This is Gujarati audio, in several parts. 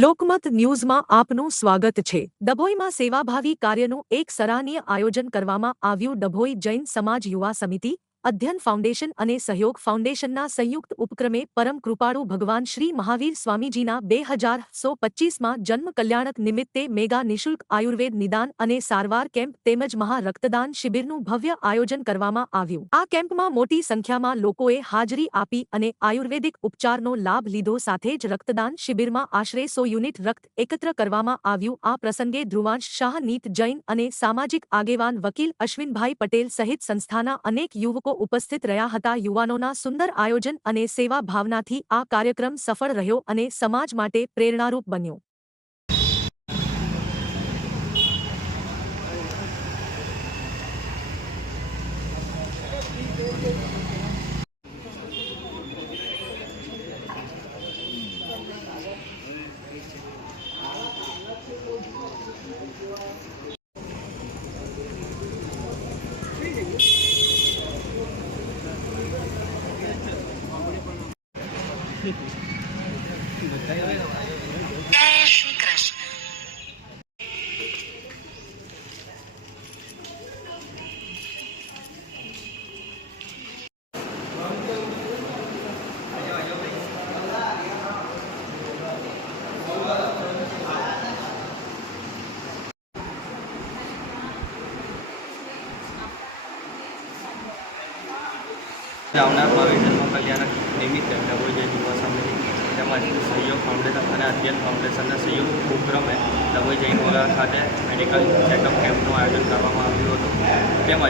લોકમત ન્યૂઝમાં આપનું સ્વાગત છે। ડભોઈમાં સેવાભાવી કાર્યનું એક સરાહનીય આયોજન કરવામાં આવ્યું। ડભોઈ જૈન સમાજ યુવા સમિતિ, અધ્યયન ફાઉન્ડેશન અને સહયોગ ફાઉન્ડેશનના સંયુક્ત ઉપક્રમે પરમ કૃપાળુ ભગવાન શ્રી મહાવીર સ્વામીજીના 2025માં જન્મ કલ્યાણક નિમિત્તે મેગા નિઃશુલ્ક આયુર્વેદ નિદાન અને સારવાર કેમ્પ તેમજ મહા રક્તદાન શિબિરનું ભવ્ય આયોજન કરવામાં આવ્યું। આ કેમ્પમાં મોટી સંખ્યામાં લોકોએ હાજરી આપી અને આયુર્વેદિક ઉપચારનો લાભ લીધો। સાથે જ રક્તદાન શિબિરમાં આશરે 100 યુનિટ રક્ત એકત્ર કરવામાં આવ્યું। આ પ્રસંગે ધ્રુવાંશ શાહ, નીત જૈન અને સામાજિક આગેવાન વકીલ અશ્વિનભાઈ પટેલ સહિત સંસ્થાના અનેક યુવકો ઉપસ્થિત રહ્યા હતા। યુવાનોના સુંદર આયોજન અને સેવા ભાવનાથી આ કાર્યક્રમ સફળ રહ્યો અને સમાજ માટે પ્રેરણારૂપ બન્યો। જય શ્રી કૃષ્ણ। આવનાર મહાવીર જન્મ કલ્યાણક નિમિત્તે ડભોઈ જૈન યુવા સમિતિ તેમજ સહયોગ ફાઉન્ડેશન અને અધ્યયન ફાઉન્ડેશનના સંયુક્ત ઉપક્રમે ડભોઈ જૈન મોલા ખાતે મેડિકલ ચેકઅપ કેમ્પનું આયોજન કરવામાં આવ્યું હતું। તેમજ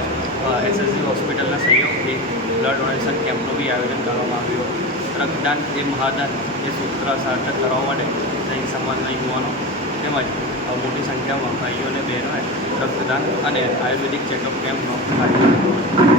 એસએસજી હોસ્પિટલના સહયોગથી બ્લડ ડોનેશન કેમ્પનું બી આયોજન કરવામાં આવ્યું હતું। રક્તદાન એ મહાદાન એ સૂત્ર સાર્થક કરવા માટે જૈન સમાજના યુવાનો તેમજ મોટી સંખ્યામાં ભાઈઓ અને બહેનોએ રક્તદાન અને આયુર્વેદિક ચેકઅપ કેમ્પનું આયોજન કર્યું।